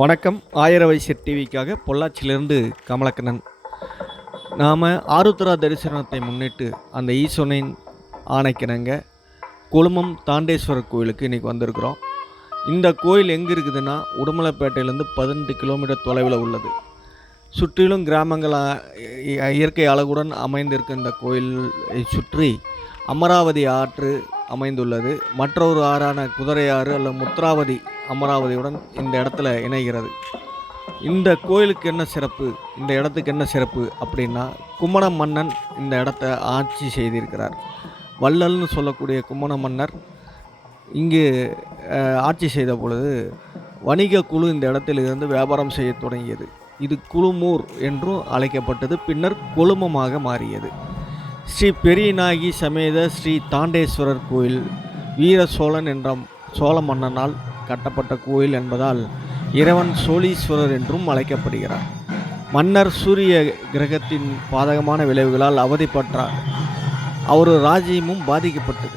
வணக்கம். ஆயிரவயசு டிவிக்காக பொள்ளாச்சியிலிருந்து கமலக்கண்ணன். நாம் ஆருத்ரா தரிசனத்தை முன்னிட்டு அந்த ஈஸ்வரனின் ஆணைக்கிணங்க கொழுமம் தாண்டேஸ்வரர் கோயிலுக்கு இன்றைக்கி வந்திருக்கிறோம். இந்த கோயில் எங்கே இருக்குதுன்னா, உடுமலைப்பேட்டையிலேருந்து 18 கிலோமீட்டர் தொலைவில் உள்ளது. சுற்றிலும் கிராமங்கள் இயற்கை அழகுடன் அமைந்திருக்கும் இந்த கோயிலை சுற்றி அமராவதி ஆற்று அமைந்துள்ளது. மற்றொரு ஆறான குதிரையாறு அல்லது முத்ராவதி அமராவதியுடன் இந்த இடத்துல இணைகிறது. இந்த கோயிலுக்கு என்ன சிறப்பு, இந்த இடத்துக்கு என்ன சிறப்பு அப்படின்னா, கும்மண மன்னன் இந்த இடத்த ஆட்சி செய்திருக்கிறார். வள்ளல்னு சொல்லக்கூடிய கும்மண மன்னர் இங்கு ஆட்சி செய்த பொழுது வணிக குழு இந்த இடத்தில் இருந்து வியாபாரம் செய்ய தொடங்கியது. இது குழுமூர் என்றும் அழைக்கப்பட்டது. பின்னர் கொழுமமாக மாறியது. ஸ்ரீ பெரியநாயகி சமேத ஸ்ரீ தாண்டேஸ்வரர் கோயில் வீர சோழன் என்ற சோழ மன்னனால் கட்டப்பட்ட கோயில் என்பதால் இறைவன் சோழீஸ்வரர் என்றும் அழைக்கப்படுகிறார். மன்னர் சூரிய கிரகத்தின் பாதகமான விளைவுகளால் அவதிப்பட்டார். அவர் ராஜ்யமும் பாதிக்கப்பட்டது.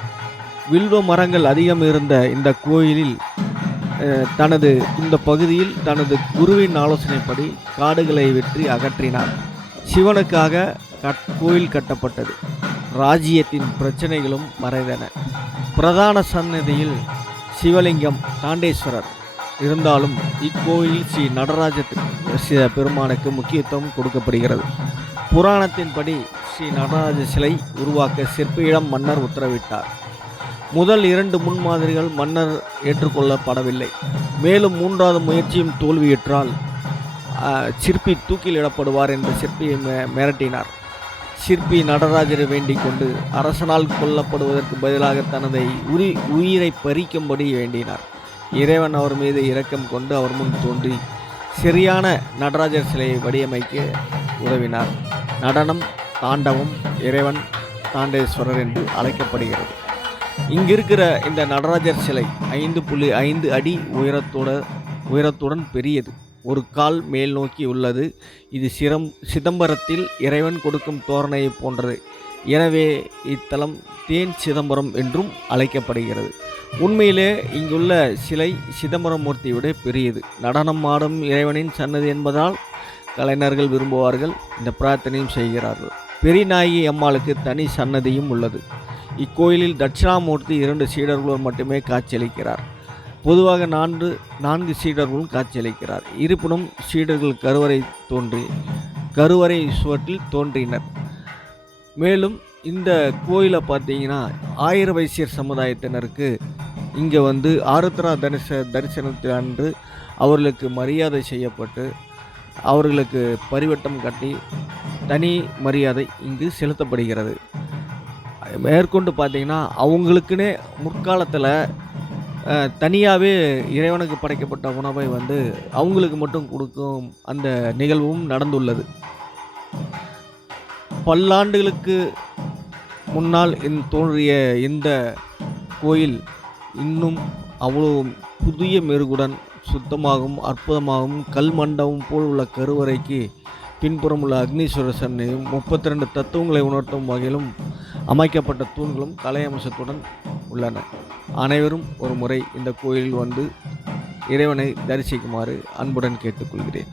வில்வ மரங்கள் அதிகம் இருந்த இந்த கோயிலில் இந்த பகுதியில் தனது குருவின் ஆலோசனைப்படி காடுகளை வெற்றி அகற்றினார். சிவனுக்காக கோயில் கட்டப்பட்டது. ராஜ்யத்தின் பிரச்சனைகளும் மறைந்தன. பிரதான சன்னதியில் சிவலிங்கம் தாண்டேஸ்வரர் இருந்தாலும் இக்கோயில் ஸ்ரீ நடராஜ பெருமானுக்கு முக்கியத்துவம் கொடுக்கப்படுகிறது. புராணத்தின்படி ஸ்ரீ நடராஜ சிலை உருவாக்க சிற்பியிடம் மன்னர் உத்தரவிட்டார். முதல் 2 முன்மாதிரிகள் மன்னர் ஏற்றுக்கொள்ளப்படவில்லை. மேலும் 3வது முயற்சியும் தோல்வியுற்றால் சிற்பி தூக்கிலிடப்படுவார் என்று சிற்பியை மிரட்டினார். சிற்பி நடராஜரை வேண்டிக் கொண்டு அரசனால் கொல்லப்படுவதற்கு பதிலாக தனது உயிரை பறிக்கும்படி வேண்டினார். இறைவன் அவர் மீது இரக்கம் கொண்டு அவர் முன் தோன்றி சரியான நடராஜர் சிலையை வடிவமைக்க உதவினார். நடனம் தாண்டவம் இறைவன் தாண்டேஸ்வரர் என்று அழைக்கப்படுகிறது. இங்கிருக்கிற இந்த நடராஜர் சிலை 5.5 அடி உயரத்துடன் பெரியது. ஒரு கால் மேல் நோக்கி உள்ளது. இது சிதம்பரத்தில் இறைவன் கொடுக்கும் தோரணையை போன்றது. எனவே இத்தலம் தேன் சிதம்பரம் என்றும் அழைக்கப்படுகிறது. உண்மையிலே இங்குள்ள சிலை சிதம்பரம் மூர்த்தியை விட பெரியது. நடனம் ஆடும் இறைவனின் சன்னதி என்பதால் கலைஞர்கள் விரும்புவார்கள். இந்த பிரார்த்தனையும் செய்கிறார்கள். பெரியநாயகி அம்மாளுக்கு தனி சன்னதியும் உள்ளது. இக்கோயிலில் தட்சிணாமூர்த்தி 2 சீடர்களுடன் மட்டுமே காட்சியளிக்கிறார். பொதுவாக 4 சீடர்களும் காட்சியளிக்கிறார். இருப்பினும் சீடர்கள் கருவறை சுவற்றில் தோன்றினர். மேலும் இந்த கோயிலை பார்த்தீங்கன்னா, ஆயிர வைசியர் சமுதாயத்தினருக்கு இங்கே ஆருத்ரா தரிசனத்தில் அன்று அவர்களுக்கு மரியாதை செய்யப்பட்டு அவர்களுக்கு பரிவட்டம் கட்டி தனி மரியாதை இங்கு செலுத்தப்படுகிறது. மேற்கொண்டு பார்த்தீங்கன்னா, அவங்களுக்குன்னே முற்காலத்தில் தனியாகவே இறைவனுக்கு படைக்கப்பட்ட உணவை அவங்களுக்கு மட்டும் கொடுக்கும் அந்த நிகழ்வும் நடந்துள்ளது. பல்லாண்டுகளுக்கு முன்னால் தோன்றிய இந்த கோயில் இன்னும் அவ்வளோ புதிய மெருகுடன் சுத்தமாகவும் அற்புதமாகவும் கல் மண்டபம் போல் உள்ள கருவறைக்கு பின்புறம் உள்ள அக்னீஸ்வரர் சன்னதியும் 32 தத்துவங்களை உணர்த்தும் வகையிலும் அமைக்கப்பட்ட தூண்களும் கலை அம்சத்துடன் உள்ளன. அனைவரும் ஒரு முறை இந்த கோயிலில் இறைவனை தரிசிக்குமாறு அன்புடன் கேட்டுக்கொள்கிறேன்.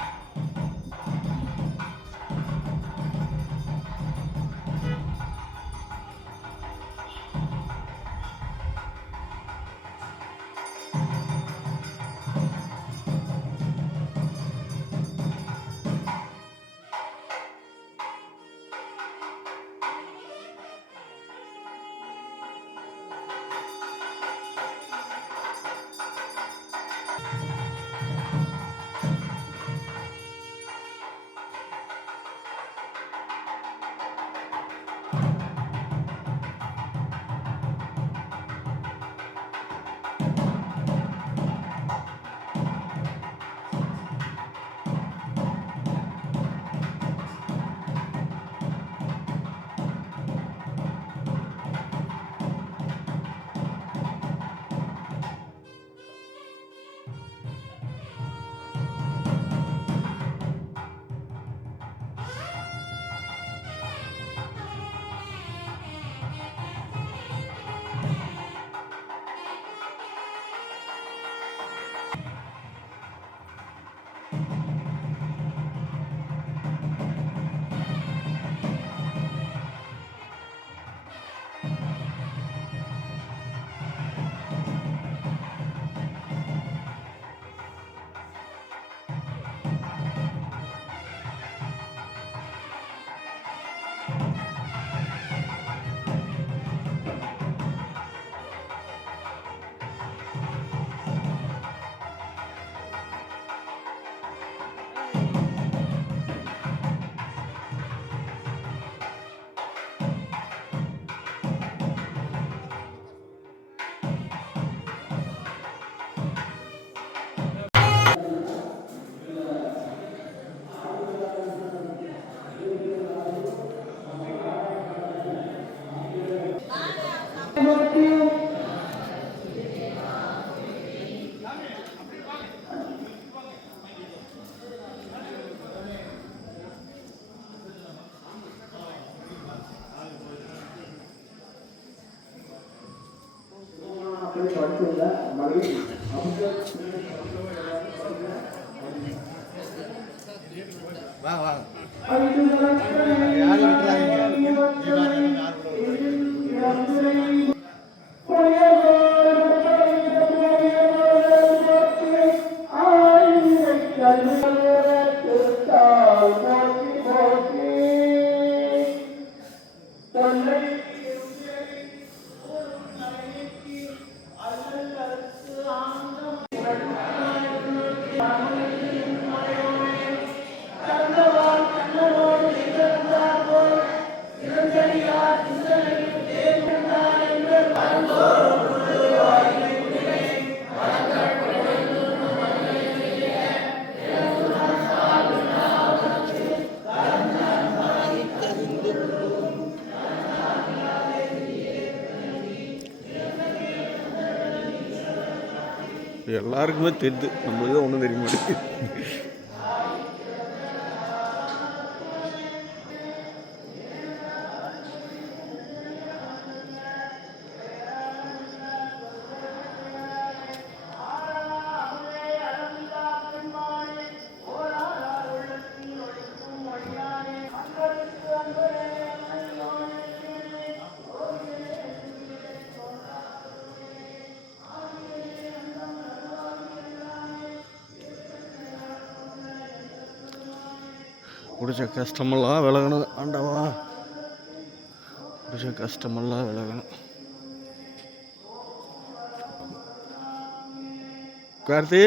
எல்லாருக்குமே தெரியுது, நம்மளுக்கு தான் ஒன்றும் தெரிய மாட்டேங்குது. பிடிச்ச கஷ்டமெல்லாம் விலகணும் ஆண்டவா, பிடிச்ச கஷ்டமெல்லாம் விலகணும். கார்த்தி,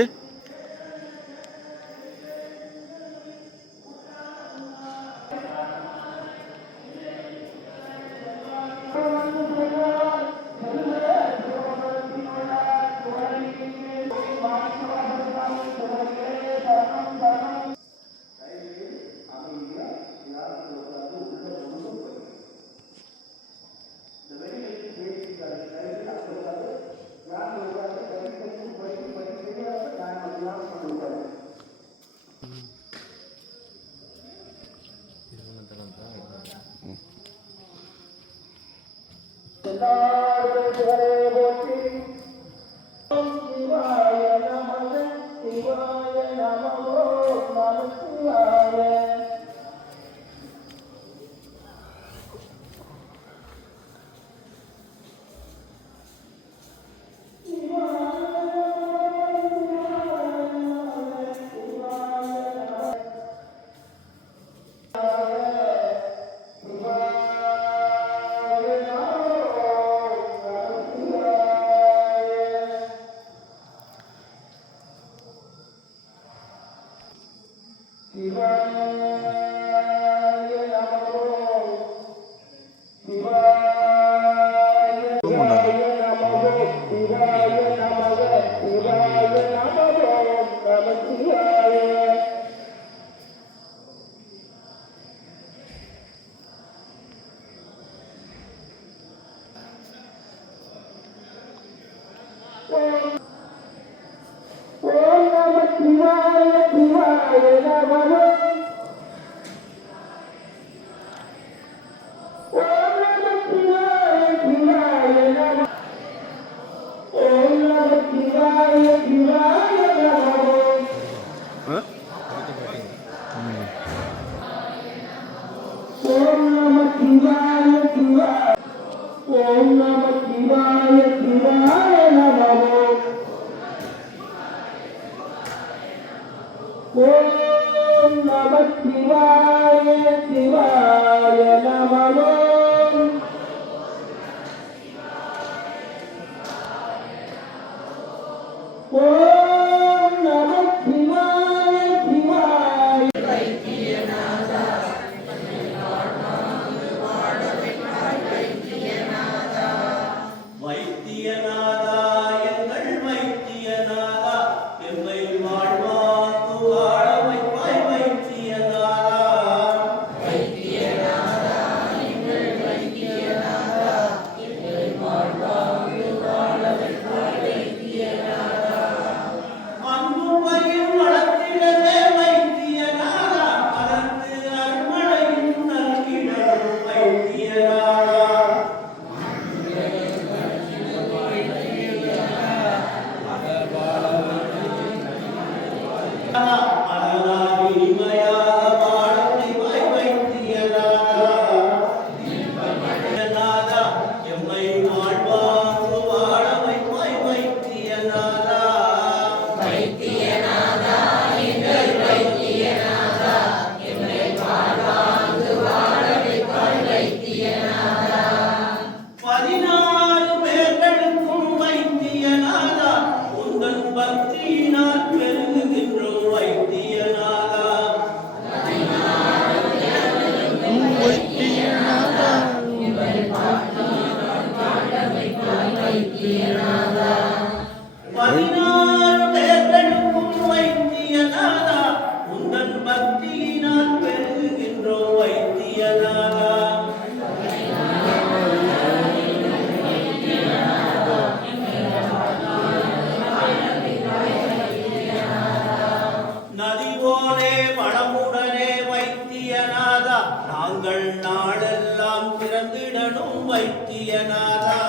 நாங்கள் நாளெல்லாம் பிறந்திடனும் வைத்தியநாதா.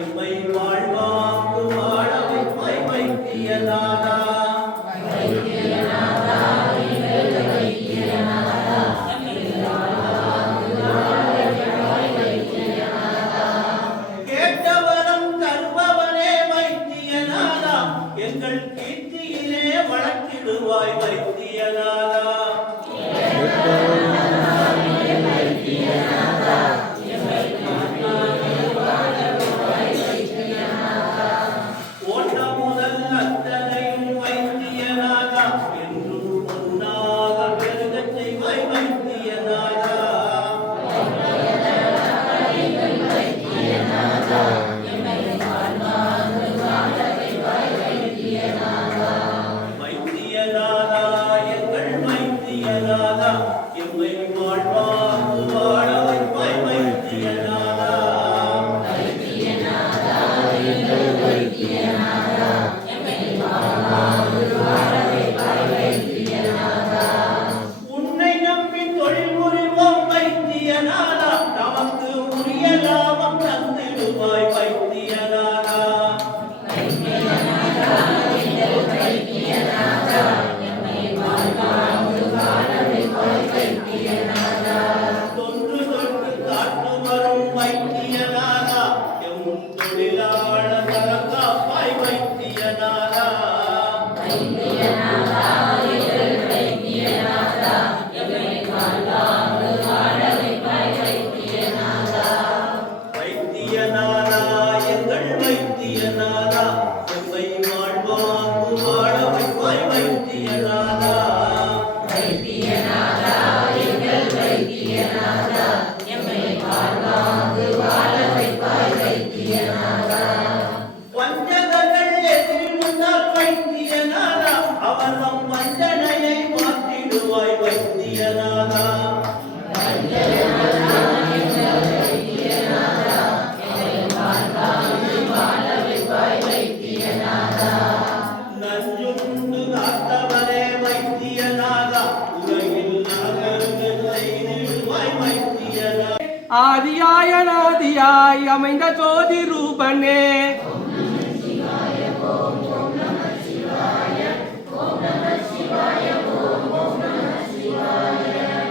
எம்மை வாழ்வாங்கு வாழ வைப்பாய் வைத்தியநாதா. கேட்டவரம் தருபவனே வைத்தியநாதா, எங்கள் கீர்த்தியிலே வளர்த்திடுவாய் வைத்தியநாதா. உன்னை நம்பி தொழில் புரிவோம் வைத்தியநாதா, நமக்கு உரிய லாபம் தந்திடுவாய் வைத்தியநாதா. தொன்று தொட்டு காட்டு வரும் வைத்தியநாதா, எம் தொழிலாளர் காப்பாய் வைத்தியநாதா. வைத்தியநாதா எங்கள் வைத்தியநாதா, எம்மை வாழ்வாங்கு வாழ வைப்பாய் வைத்தியநாதா. வஞ்சகர்கள் எதிரில் வந்தால் வைத்தியநாதா, அவர் நம் வஞ்சனையை மாற்றிடுவாய் வைத்தியநாதா. நஞ்சுண்டு காத்தவரே வைத்தியநாதா, உலகில் நாகர்கள் செய்திடுவாய் வைத்தியநாதா. ஆதியாய நாதியாய் அமைந்த ஜோதி ரூபனே,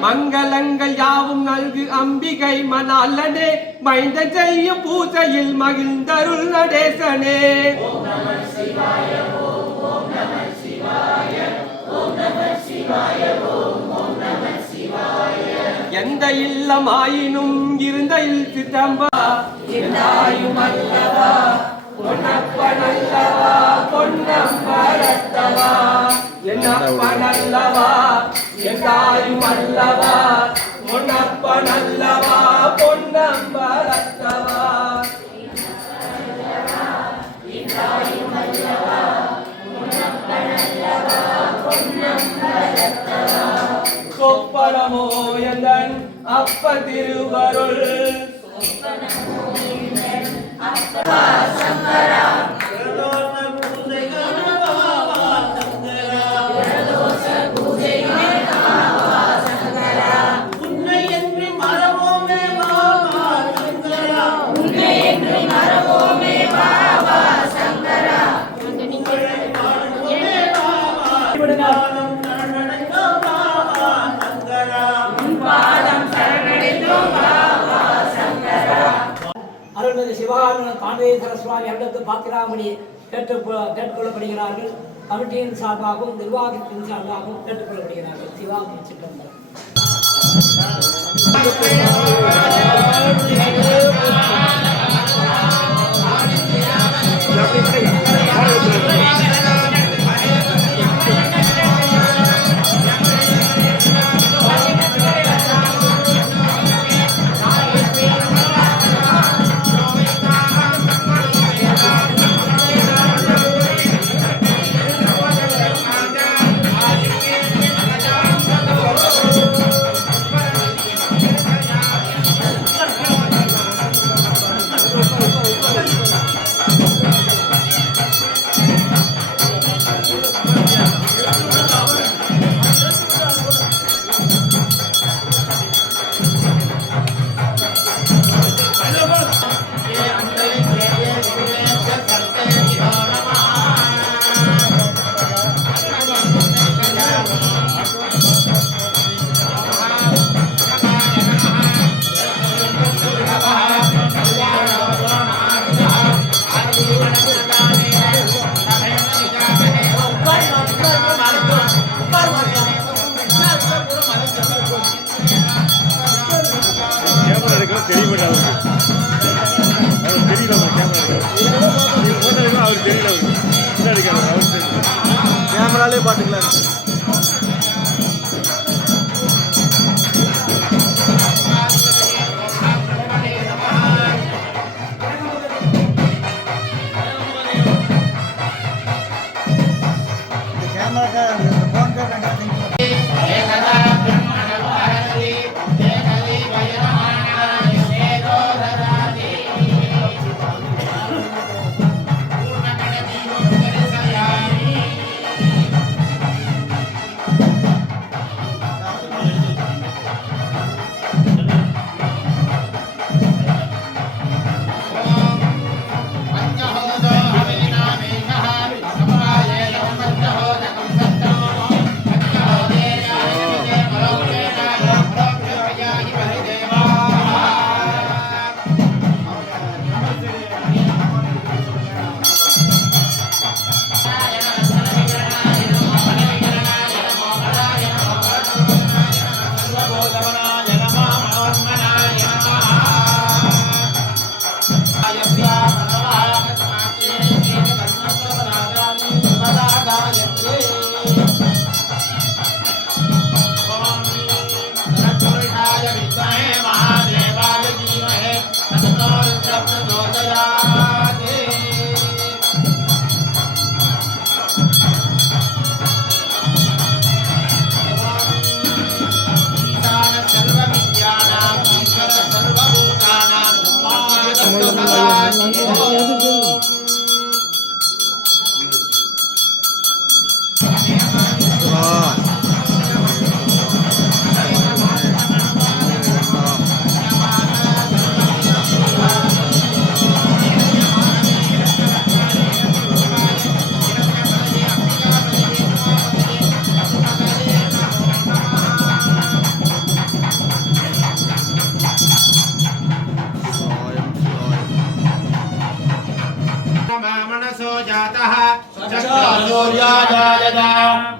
மங்களங்கள் யாவும் நல்கு அம்பிகை மணாலனே, மைந்த செய்யும் பூஜையில் மகிழ்ந்தருள் நடேசனே. எந்த இல்லமாயினும் இருந்த இல் சித்தம்பா, எந்தாயும் அல்லவா பொன்னப்பனல்லவா பொன்னம்பரத்தவா, என்னப்பனல்லவா எந்தாயும் அல்லவா பொன்னப்பனல்லவா பொன்னம்பரத்தவா. சொப்பனமோ எந்தன் அப்ப திருவருள், பிரதோஷ பூஜை சிவகாமி தாண்டவேஸ்வர சுவாமி அவர்களுக்கு பாத்திராமணி கேட்டுக்கொள்ளப்படுகிறார்கள். கமிட்டியின் சார்பாகவும் நிர்வாகத்தின் சார்பாகவும் கேட்டுக்கொள்ளப்படுகிறார்கள். சிவாமி சிற்றம்பலம். கேமராலே பாத்துக்கலாம்.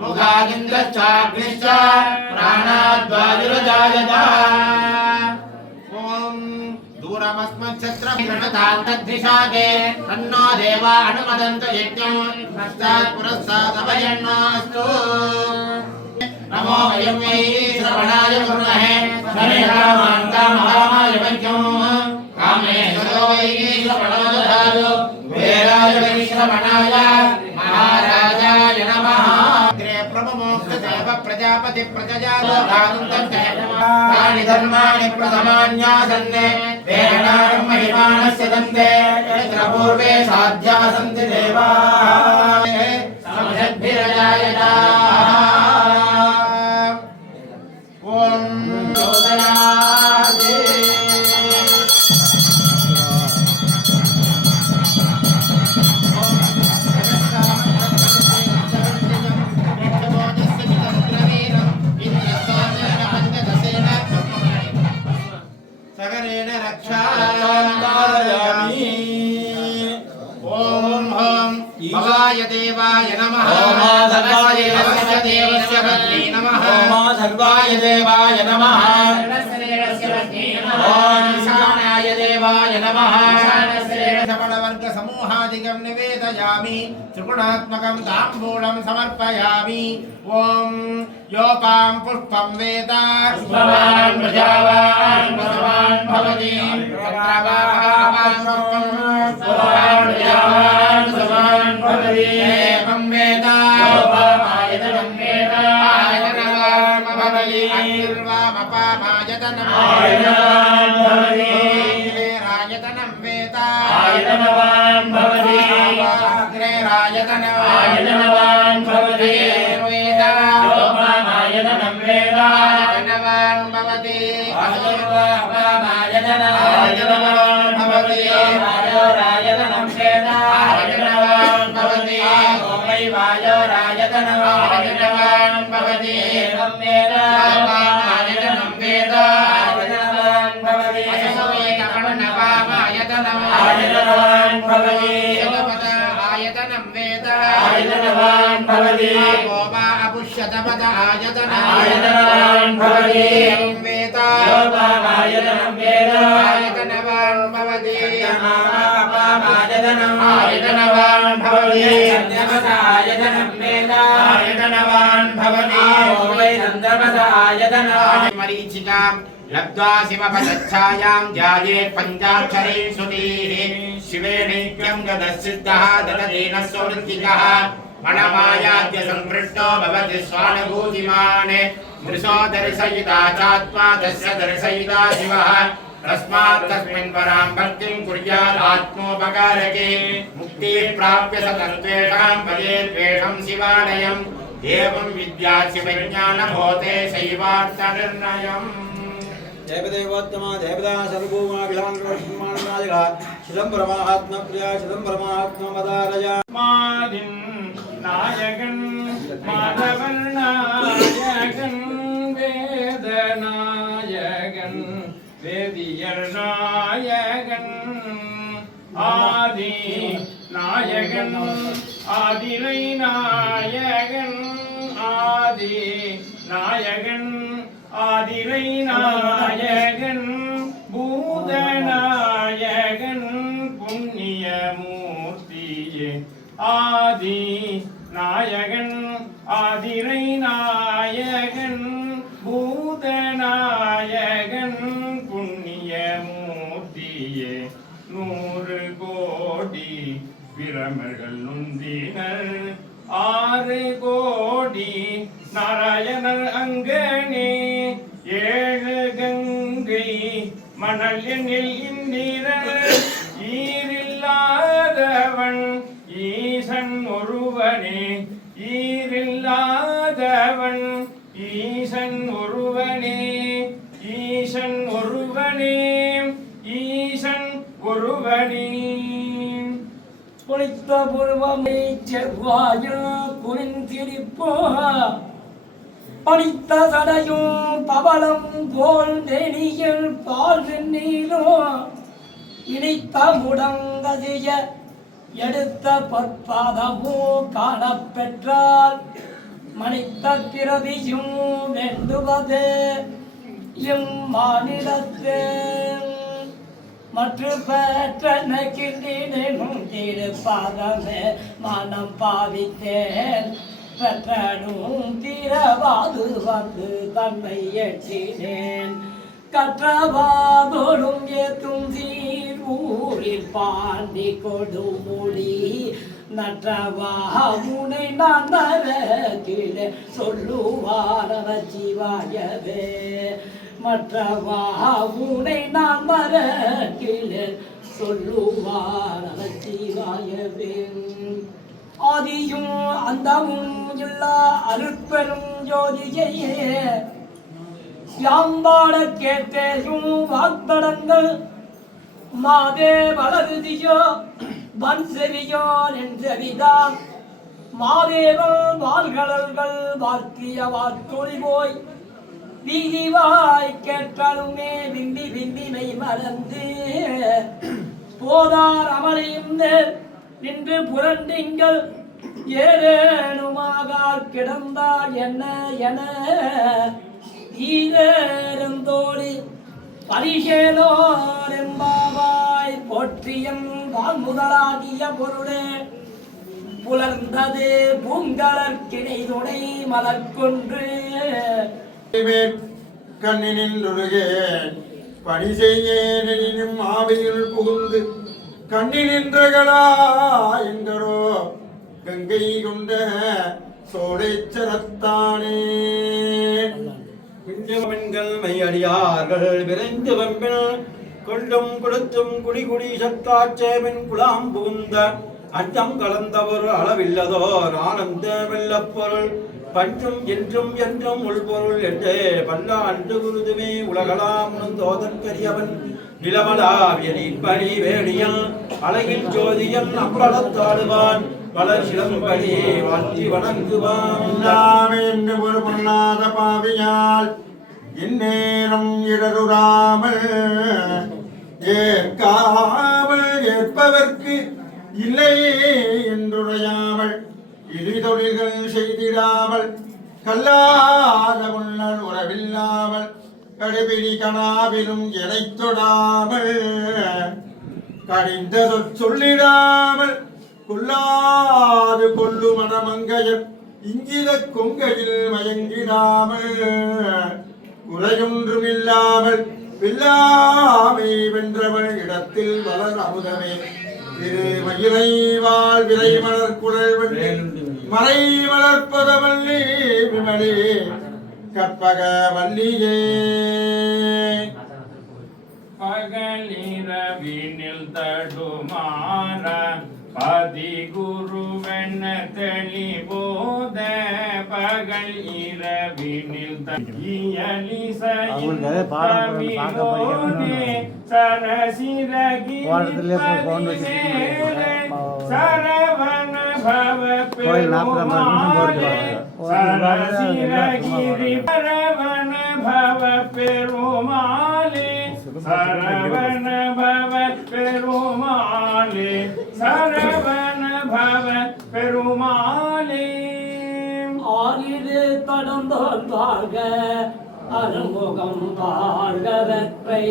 मुखागिन्द्रश्चाग्निश्च प्राणाद्वायुर्जायत ॐ दूरमस्मच्छत्रभिरणतान्तद्विषादे तन्नो देवा अनुमदन्तु यज्ञं पश्चात् पुरस्तादभयन्नोऽस्तु नमो वयं वै श्रवणाय कुर्महे हरिरामान्तामहामाय वैद्यं कामेश्वरो वै श्रवणो ददातु वेदाय वै श्रवणाय महाराजाय नमः प्रमोक्षदेव प्रजापति प्रजया तानि धर्माणि प्रथमान्यासन्ने वेदानं महिमानस्य दन्ते यत्र पूर्वे साध्या सन्ति देवाः समषद्भिरजायत ॐ चोदयादे सगरेण रक्षामि सर्वाय देवाय नमः ओम सर्वाय देवस्य देवस्य पत्नी नमः ओम सर्वाय देवाय नमः ओम ईशानाय देवाय नमः सबलवर्ग समूहादिकं निवेदयामि त्रिगुणात्मकं ताम्बूलं समर्पयामि ओम योपां पुष्पं वेद पुष्पवान् प्रजावान् पुष्पवान् भवति पुष्पवान् प्रजावान् भवति एवं वेद योपामायतनं वेद आयतनवान् भवति अग्निर्वामपामायतनं आयतनवान् भवति रायतनं वेद आयतनवान् भवति अग्निरायतनं आयतनवान् भवति वेद योपामायतनं वेद आयतनवान् भवति आयतनवान् भवति रायतनं वेद आयतनवान् भवति वायोरायतनं आयतनवान् भवति एवं वेद आयतनं वेद आयतनवान् भवति आयतनवान् भवति आयतनं वेद आयतनवान् भवति गोमा अपुष्यतपद आयतनवान् भवति वेद आयतनं वेद आयतनवान् भवति आयतनवान् भवति आयतनं वेद आयतनवान् भवति मरीचिकां लब्ध्वा शिवपदच्छायां ध्यायेत् पञ्चाक्षरी सुधीः शिवेणैक्यं गतसिद्धः ददतेन स्ववृत्तिकः मणमायाद्य सम्पृष्टो भवति स्वानुभूतिमान् मृषो दर्शयिता चात्मा तस्य दर्शयिता शिवः तस्मात् तस्मिन् परां भक्तिं कुर्यात् आत्मोपकारके मुक्तिः प्राप्य सतन्त्वेषां पदेद्वेषं शिवालयम् एवं विद्या शिवज्ञानभूते शैवार्थनिर्णयम् देवदेवोत्तमा देवदा सर्वभूमा विलानप्रमाणनादिका चिदम्बरमात्मप्रिया चिदम्बरमात्ममदारया மாதின் நாயகன் மாதவன் நாயகன் வேத நாயகன் வேதியர் நாயகன் ஆதி நாயகன் ஆதிரை நாயகன் ஆதி நாயகன் ஆதிரை நாயகன் பூதநாயகன் புண்ணியமூர்த்தியே ஆதி நாயகன் ஆதிரை நாயகன் பூதநாயகன் புண்ணியமூர்த்தியே 100 கோடி பிரமர்கள் நுந்தினர் 6 கோடி நாராயணர் அங்கனே 7 கங்கை மணல் எண்ணில் இந்திரன் ஈரில்லாதவன் ஈசன் ஒருவனே ஈரில்லாதவன் ஈசன் ஒருவனே ஈசன் ஒருவனே ஈசன் ஒருவனே பொழித்த புருவமே செவ்வாயில் குறிந்திருப்போ பணித்த சடையும் பவளம் போல் நெனியில் பால் நீரோ இணைத்த முடங்கதிய எடுத்த பற்பாதமோ காணப்பெற்றால் மணித்த பிறவியும் வேண்டுவதே இம்மாநிலத்தே மற்ற பெற்றனும் திருப்பாதமே மனம் பாவித்தேன் பெற்றனும் திரவாது வந்து தன்னை எட்டினேன் கற்றவாதோடும் ஏற்றும் சீர் ஊரில் பாண்டி கொடுமொழி நற்றவா முனை நான் கீழே சொல்லுவார் சிவாயவே மற்றவா உனை நான் வர கீழே சொல்லுவார் சிவாயவே ஆதியும் அந்தமும் இல்லா அருட்பெரும் ஜோதியையே யாம்பாட கேட்டேயும் வாக்தடங்கள் மாதே வளருதியோ வன் செவியோ என்றெவிதான் மாதேவல் வால்கடல்கள் வார்த்திய வார்த்தொழி போய் வீதிவாய் கேட்டாலுமே விம்பி விம்பிமை மறந்து போதார் அமரையும் நின்று புரண்டிங்கள் ஏரேனுமாக கிடந்தால் என்ன என ஈரந்தோடு பரிசேலோர் எம்பாவாய் போற்றியம் தான் முதலாகிய பொருளே புலர்ந்தது பூங்கலர்கிணை துணை மலர்கொன்று கண்ணினின்றொருகேன் பணி செய்யேனும் ஆவையில் புகுந்து கண்ணினின்றகளா என்கிறோ கங்கை கொண்ட சோடைச்சரத்தானே பெண்கள் மையடியார்கள் விரைந்து வம்பில் கொள்ளும் கொடுத்தும் குடி சத்தாச்சேமின் குலாம் புகுந்த அச்சம் கலந்த ஒரு அளவில்லதோர் ஆனந்த வெள்ளப்பொருள் பஞ்சும் என்றும் உள்பொருள் என்றே பல்லாண்டு குருதுமே உலகலாம் தோதற்கரியவன் நிலமலாவிய நீர்பணி வேணியல் அழகில் ஜோதியன் அம்பலத்தாடுவான் வளர் சிலம்படி வாழ்த்தி வணங்குவான் என்று ஒரு பொன்னாத பாவியால் இந்நேரம் இடருறாமல் ஏற்காமல் ஏற்பவர்க்கு இல்லையே என்றுரையாமல் இழிதொழில்கள் செய்திடாமல் கல்லாத முன்னர் உறவில்லாமல் கடுபிடி கனாவிலும் எனை தொடாமல் கடிந்த சொல்லிடாமல் கொல்லாது கொல்லு மனமங்கையர் இங்கித கொங்கையில் மயங்கிடாமல் குறையொன்றும் இல்லாமல் வெல்லாமை வென்றவள் இடத்தில் வளர் அமுதமே திரு மயிலை வாழ் விரை மலர் குழல் மறை வளர்ப்பதவல்லி விமலே கற்பக வல்லியே பகலிரவினில் தடுமாற பதி குருவென தெளிபோத பகல் இரவினில் சரவண பவ பெருமாளே சரசிரகிரி பரவண பவ பெருமாளே சரவண பவ பெருமாளே சரவண பவ பெருமாளே ஆறிடு கடந்தோன் வாழ்க அனுமுகம் வாழ்கவற்றை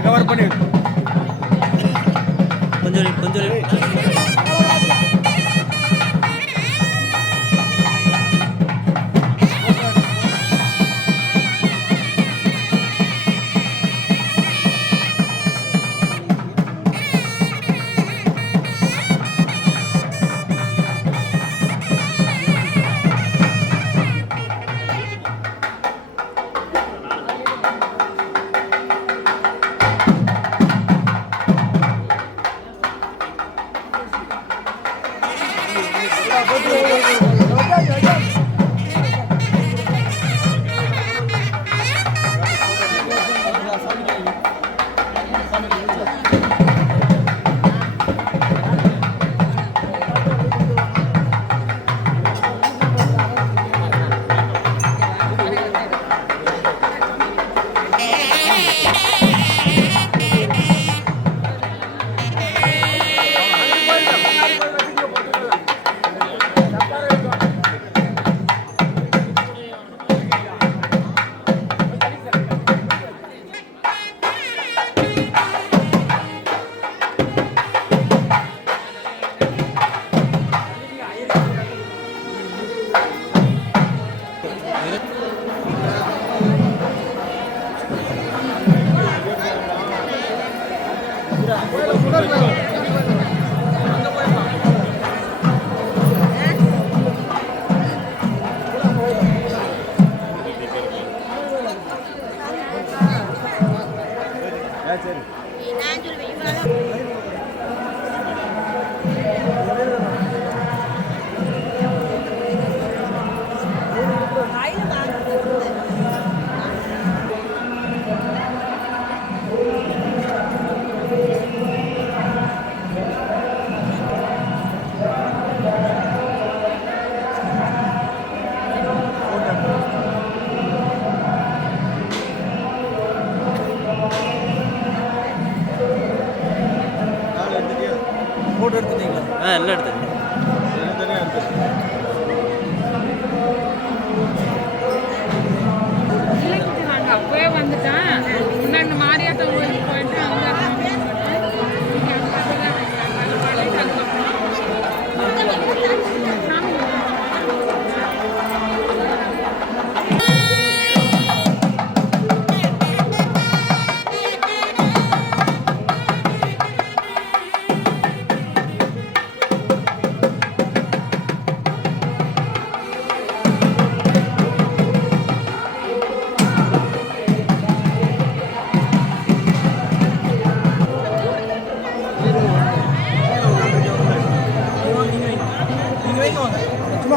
கவர் பண்ணி கொஞ்சம்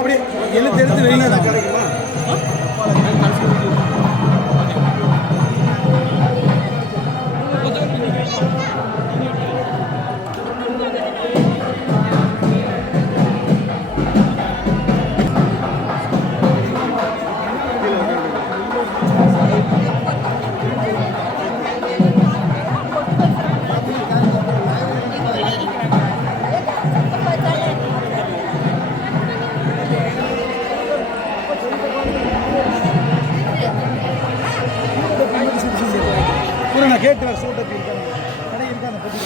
அப்படியே எழுத்து எடுத்து வெளியில கிடைக்குமா? நான் கேட்டு சூட்டை கடை இருக்கா அந்த பற்றி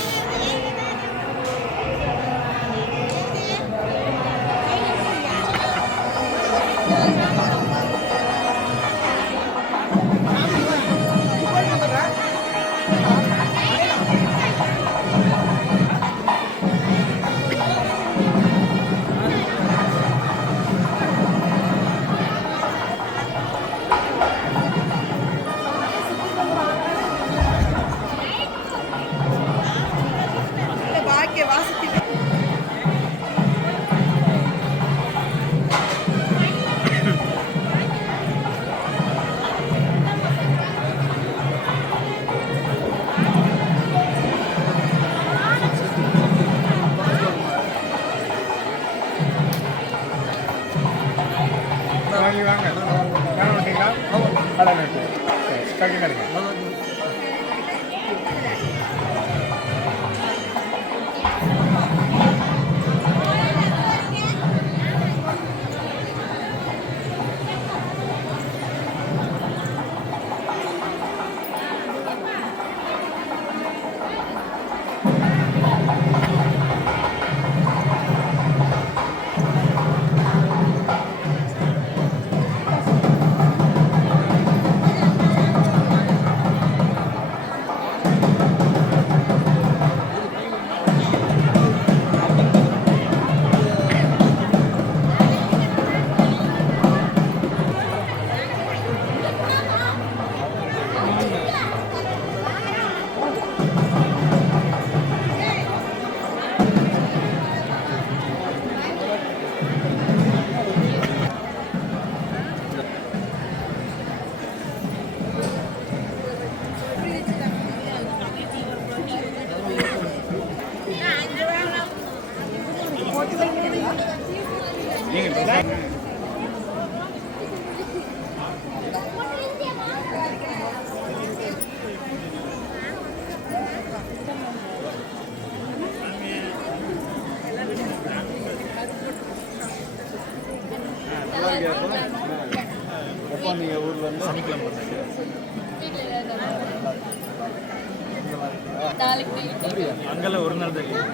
எப்போ நீங்கள் ஊரில் வந்து சனிக்கிழமை அங்கெல்லாம் ஒரு நாள் தெரியும்.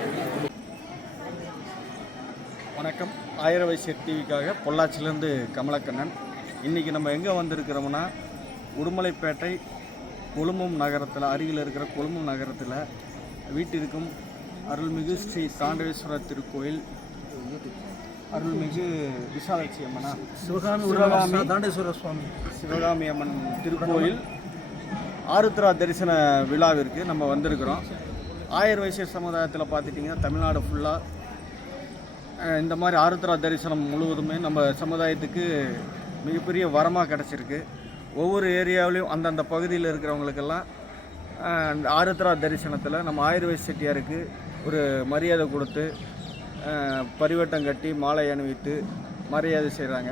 வணக்கம், ஆயிரம் வயசு டிவிக்காக பொள்ளாச்சியிலேருந்து கமலக்கண்ணன். இன்றைக்கி நம்ம எங்கே வந்திருக்கிறோம்னா உடுமலைப்பேட்டை கொழுமம் நகரத்தில் அருகில் இருக்கிற கொழுமம் நகரத்தில் வீட்டிற்கும் அருள்மிகு ஸ்ரீ தாண்டவேஸ்வரர் திருக்கோயில், அருள்மிகு விசாலாட்சி அம்மனா சிவகாமி தாண்டேஸ்வரர் சுவாமி சிவகாமி அம்மன் திருக்கோயில் ஆருத்ரா தரிசன விழாவிற்கு நம்ம வந்திருக்கிறோம். ஆயிரம் வயசு சமுதாயத்தில் பார்த்துட்டிங்கன்னா தமிழ்நாடு ஃபுல்லாக இந்த மாதிரி ஆருத்ரா தரிசனம் முழுவதுமே நம்ம சமுதாயத்துக்கு மிகப்பெரிய வரமாக கிடச்சிருக்கு. ஒவ்வொரு ஏரியாவிலையும் அந்தந்த பகுதியில் இருக்கிறவங்களுக்கெல்லாம் ஆருத்ரா தரிசனத்தில் நம்ம ஆயிரம் வயசு செட்டியாருக்கு ஒரு மரியாதை கொடுத்து பரிவட்டம் கட்டி மாலை அணிவித்து மரியாதை செய்கிறாங்க.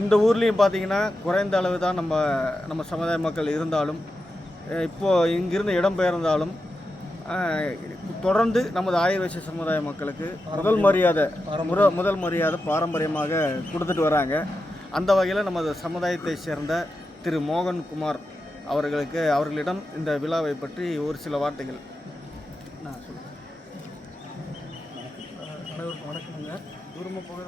இந்த ஊர்லேயும் பார்த்திங்கன்னா குறைந்த அளவு தான் நம்ம சமுதாய மக்கள் இருந்தாலும், இப்போது இங்கிருந்து இடம்பெயர்ந்தாலும் தொடர்ந்து நமது ஆயிரம் வயசு சமுதாய மக்களுக்கு முதல் மரியாதை பாரம்பரியமாக கொடுத்துட்டு வராங்க. அந்த வகையில் நமது சமுதாயத்தை சேர்ந்த திரு மோகன்குமார் அவர்களிடம் இந்த விழாவை பற்றி ஒரு சில வார்த்தைகள் நான் சொல்லுவேன். அனைவருக்கும் வணக்கமுங்க. தூரமாக போகிற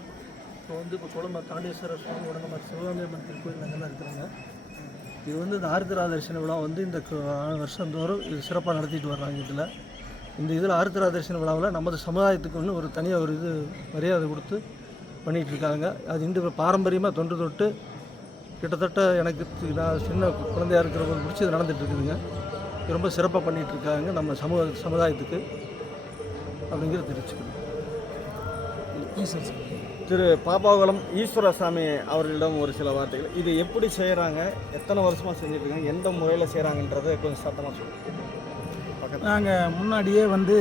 இப்போ கொழும்பு தாண்டேஸ்வரர் சுவாமி உடனே சிவகாமி அம்மன் திருக்கோயில் அங்கெல்லாம் இருக்கிறாங்க. இது இந்த ஆருத்ரா தரிசன விழா இந்த வருஷந்தோறும் இது சிறப்பாக நடத்திட்டு வர்றாங்க. இதில் ஆருத்ரா தரிசன விழாவில் நமது சமுதாயத்துக்கு ஒரு தனியாக ஒரு மரியாதை கொடுத்து பண்ணிகிட்ருக்காங்க. அது இந்த பாரம்பரியமாக தொன்று தொட்டு கிட்டத்தட்ட நான் சின்ன குழந்தையாக இருக்கிற போது முடிச்சு இது நடந்துகிட்ருக்குதுங்க. ரொம்ப சிறப்பாக பண்ணிகிட்ருக்காங்க நம்ம சமுதாயத்துக்கு அப்படிங்கிறத தெரிவிச்சுக்கணும். திரு பாப்பாகுளம் ஈஸ்வரசாமி அவர்களிடம் ஒரு சில வார்த்தைகள். இது எப்படி செய்கிறாங்க, எத்தனை வருஷமாக செஞ்சுட்டு இருக்காங்க, எந்த முறையில் செய்கிறாங்கன்றதை கொஞ்சம் சத்தமாக சொல்லுங்கள். நாங்கள் முன்னாடியே வந்து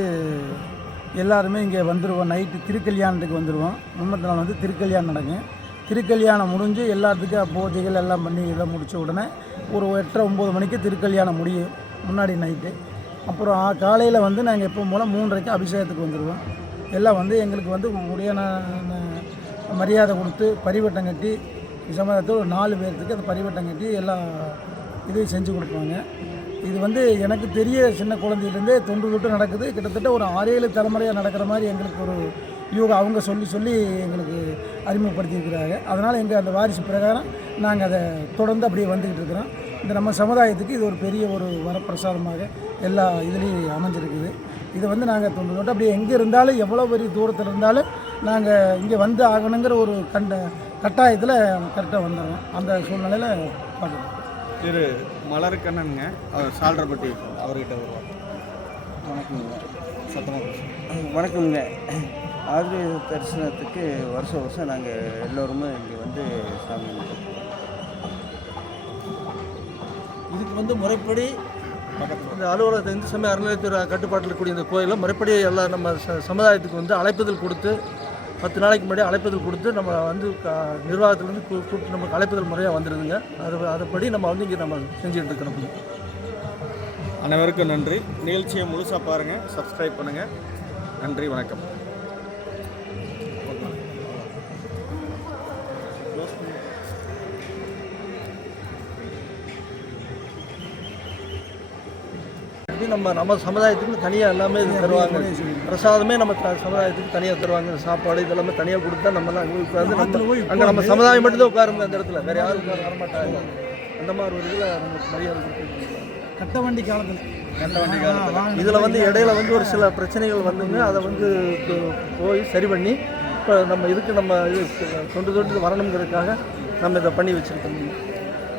எல்லாருமே இங்கே வந்துடுவோம். நைட்டு திருக்கல்யாணத்துக்கு வந்துடுவோம். முன்னத்து நாள் வந்து திருக்கல்யாணம் நடக்கும். திருக்கல்யாணம் முடிஞ்சு எல்லாத்துக்கும் பூஜைகள் எல்லாம் பண்ணி இதெல்லாம் முடித்த உடனே ஒரு 8:30-9 மணிக்கு திருக்கல்யாணம் முடியும் முன்னாடி நைட்டு. அப்புறம் காலையில் வந்து நாங்கள் எப்போ போல் 3:30க்கு அபிஷேகத்துக்கு வந்துடுவோம். எல்லாம் வந்து எங்களுக்கு வந்து முடியான மரியாதை கொடுத்து பரிவட்டம் கட்டி சமாதத்தில் ஒரு 4 பேர்த்துக்கு அந்த பரிவட்டம் கட்டி எல்லாம் இதையும் செஞ்சு கொடுப்பாங்க. இது வந்து எனக்கு தெரிய சின்ன குழந்தையிலேருந்தே தொன்று தொட்டு நடக்குது. கிட்டத்தட்ட ஒரு 6-7 தலைமுறையாக நடக்கிற மாதிரி எங்களுக்கு ஒரு யோகா அவங்க சொல்லி எங்களுக்கு அறிமுகப்படுத்தியிருக்கிறாங்க. அதனால் எங்கள் அந்த வாரிசு பிரகாரம் நாங்கள் அதை தொடர்ந்து அப்படியே வந்துக்கிட்டு இருக்கிறோம். இந்த நம்ம சமுதாயத்துக்கு இது ஒரு பெரிய ஒரு வரப்பிரசாதமாக எல்லா இதுலேயும் அமைஞ்சிருக்குது. இதை வந்து நாங்கள் தொண்டு தொட்டு அப்படியே எங்கே இருந்தாலும் எவ்வளோ பெரிய தூரத்தில் இருந்தாலும் நாங்கள் இங்கே வந்து ஆகணுங்கிற ஒரு கட்டாயத்தில் கரெக்டாக வந்துடுறோம். அந்த சூழ்நிலையில் பார்க்குறோம். திரு மலர்கண்ணனுங்க, அவர் சால்ரப்பட்டி, அவர்கிட்ட வருவார். வணக்கங்க. சத்தமாக வணக்கங்க. ஆர்வி தரிசனத்துக்கு வருஷம் நாங்கள் எல்லோருமே இங்கே வந்து சாமி கும்பிடுவோம். இதுக்கு வந்து முறைப்படி இந்த அலுவலகத்தை இந்து சமய அறநிலையத்துறை கட்டுப்பாட்டில் கூடிய இந்த கோயிலில் முறைப்படி எல்லாம் நம்ம சமுதாயத்துக்கு வந்து அழைப்புதல் கொடுத்து 10 நாளைக்கு முன்னாடி அழைப்புதல் கொடுத்து நம்ம வந்து நிர்வாகத்திலேருந்து கூப்பிட்டு நமக்கு அழைப்புதல் முறையாக வந்துடுதுங்க. அதுபடி நம்ம வந்து இங்கே நம்ம செஞ்சுட்டு இருக்கணும். அனைவருக்கும் நன்றி. நிகழ்ச்சியை முழுசாக பாருங்கள், சப்ஸ்கிரைப் பண்ணுங்கள். நன்றி, வணக்கம். நம்ம சமுதாயத்துக்கு தனியாக எல்லாமே இது தருவாங்க. பிரசாதமே நம்ம சமுதாயத்துக்கு தனியாக தருவாங்க. சாப்பாடு இதெல்லாமே தனியாக கொடுத்தா நம்ம தான் அங்கே நம்ம சமுதாயம் மட்டும்தான் உட்காருங்க. அந்த இடத்துல வேறு யாரும் உட்கார வரமாட்டாங்க. அந்த மாதிரி ஒரு இதில் நமக்கு மரியாதை கொடுத்து கட்ட வண்டி காலத்தில் இதில் வந்து இடையில வந்து ஒரு சில பிரச்சனைகள் வந்துங்க. அதை வந்து போய் சரி பண்ணி இப்போ நம்ம இதுக்கு நம்ம இது தொண்டு வரணுங்கிறதுக்காக நம்ம இதை பண்ணி வச்சுருக்கோம்.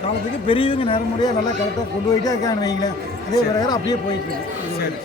காலத்துக்கு பெரியவங்க நேரம் முடியாது நல்லா கரெக்டாக கொண்டு போயிட்டே இருக்காங்க வைங்களேன். அதே பிரகாரம் அப்படியே போயிட்டு இருக்கு. சரி.